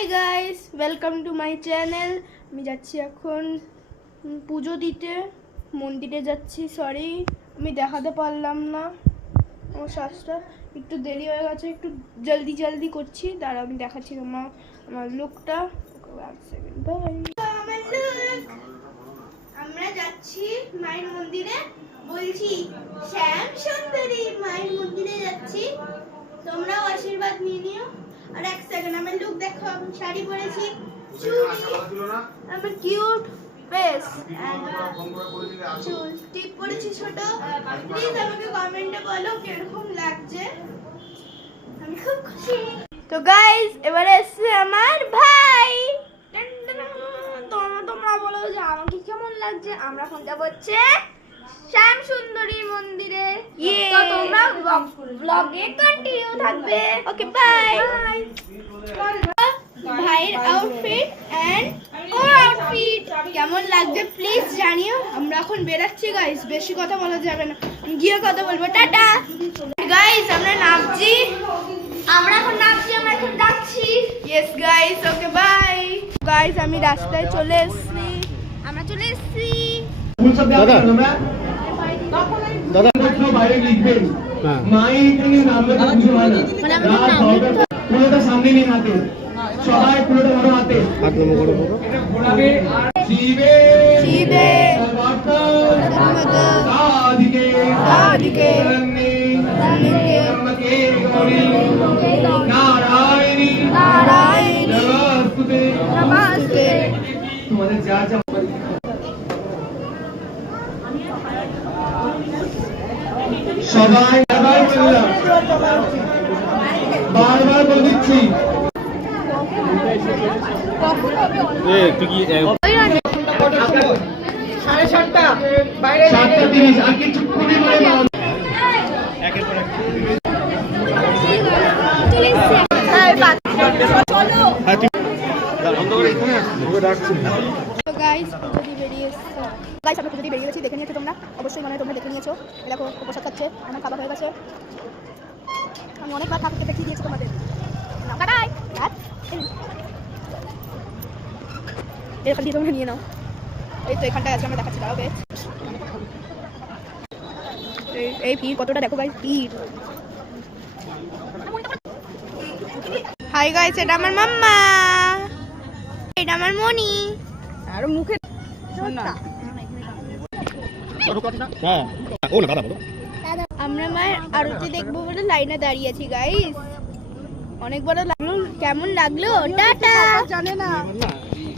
Hi guys, welcome to my channel. আমি যাচ্ছি এখন পুজো দিতে, মন্দিরে যাচ্ছি। সরি আমি দেখাতে পারলাম না, আমার শ্বাসটা একটু দেরি হয়ে গেছে, একটু জলদি করছি। দাঁড়া আমি দেখাচ্ছি তোমার আমার লুকটা। আমরা যাচ্ছি মায়ের মন্দিরে, বলছি শ্যাম সুন্দরী মায়ের মন্দিরে যাচ্ছি, তোমরাও আশীর্বাদ নিয়ে নিও। আর এক সেকেন্ড আমার লুক দেখো, আমি শাড়ি পরেছি, আমার কিউট ফেস চুল টিপ পরেছি ছোট। প্লিজ আমাকে কমেন্টে বলো কিরকম লাগছে, আমি খুব খুশি। তো গাইস এবারে এসছে আমার ভাই, তোমরা বলো যে আমাকে কেমন লাগছে। আমরা এখন যাবো হচ্ছে শ্যাম সুন্দরীর মন্দিরে, তো তোমরা ব্লগে কন্টিনিউ থাকবে। Okay bye. ভাইয়ের আউটফিট এন্ড ওর আউটফিট কেমন লাগছে প্লিজ জানিও। আমরা এখন বেরাচ্ছি গাইস, বেশি কথা বলা যাবে না, গিয়ে কথা বলবো। টাটা গাইস, আমরা নামছি, আমরা এখন যাচ্ছি। Yes guys, okay bye. Guys আমি রাস্তায় চলে এসেছি, আমরা চলে এসেছি। দাদা বাইরে লিখবেন মাই এখানে নামলে তো কিছু হয় না, পুরোটা সামনে নিয়ে হাতে, সবাই পুরোটা ধরো হাতে, হাত নমো করো এটা ঘোরাবে। আর শিবে শিবে সাদিকে সাদিকে রন্নে নমকে গৌরী নারায়ণী নারায়ণী নমস্তে নমস্তে। তোমাদের যা যা সবাই বারবার বলে দিচ্ছি, সাড়ে 7টা বাইরে 7:30 আর কিছু খুবই বেরিয়ে গেছি, দেখে নিয়েছো তোমরা অবশ্যই, মনে হয় তোমরা দেখে নিয়েছো। দেখো প্রসাদ খাচ্ছে, আমার খাবার হয়ে গেছে, আমি অনেকবার ঠাকুরকে দেখিয়ে দিয়েছি তোমাদের। এখান দিয়ে তোমরা নিয়ে নাও, এই তো এখানটায় আছে, আমরা দেখাচ্ছি। দাঁড়াবে এই ভিড় কতটা দেখো গাইস, ভিড়। হাই গাইস, এটা আমার মাম্মা, এটা আমার মনি। আর মুখে আমরা মায়ের আরতি দেখবো বলে লাইনে দাঁড়িয়ে আছি গাইস, অনেক বড় লাগলো। কেমন লাগলো? টাটা। জানে না